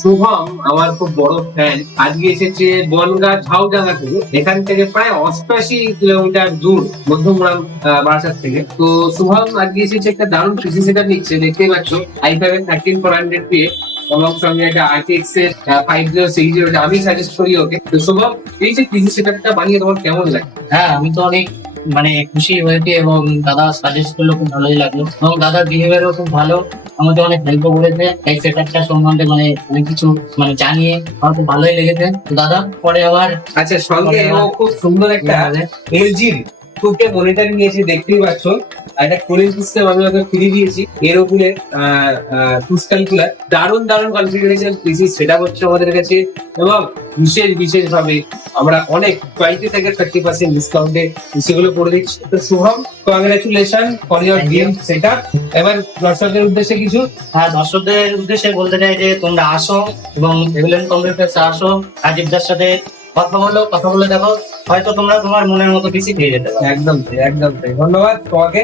শুভম আমার খুব বড় ফ্যান। আজকে এসেছে বনগাঁ ঝাউডাঙ্গা থেকে, এখান থেকে প্রায় 88 কিলোমিটার দূর মধ্যমগ্রাম বারাসাত থেকে। তো শুভম আজকে এসেছে একটা দারুণ পিসি সেটআপ নিচ্ছে, দেখতেই পাচ্ছ i5 13 দিয়ে এবং সঙ্গে একটা RTX এর 5060, যেটা আমি সাজেস্ট করি ওকে। তো শুভম, এই যে পিসি সেটআপটা বানিয়ে তোমার কেমন লাগে? হ্যাঁ, আমি তো অনেক খুশি হয়েছি এবং দাদা সাজেস্ট করলো, খুব ভালোই লাগলো এবং দাদার বিহেভিয়ারও খুব ভালো। আমাকে অনেক হেল্প করেছে এই সেটআপটা সম্বন্ধে, অনেক কিছু জানিয়ে আমার খুব ভালোই লেগেছে। তো দাদা পরে আবার আচ্ছা, সঙ্গে ও খুব সুন্দর একটা এলজির 2K মনিটর নিয়েছি, দেখতেই পাচ্ছ। আর একটা কুলিং সিস্টেম আমি ওকে ফ্রি দিয়েছি, এর উপরে পুশ ক্যালকুলার। দারুণ দারুণ কনফিগারেশন পিসি সেটআপ হচ্ছে আমাদের কাছে, এবং বিশেষ ভাবে আমরা অনেক 20 থেকে 30% ডিসকাউন্টে পিসিগুলো করে দিচ্ছি। তো Shubham, congratulation for your game setup. এবার দর্শকদের উদ্দেশ্যে কিছু। হ্যাঁ, দর্শকদের উদ্দেশ্যে বলতে চাই যে তোমরা আসো এবং এগুলেন কম্পিউটার্সে আসো, রাজীবদার সাথে কথা বলে দেখো, হয়তো তোমরা তোমার মনের মতো পিসি পেয়ে যেতে পারো। একদম তাই, একদম তাই। ধন্যবাদ তোমাকে।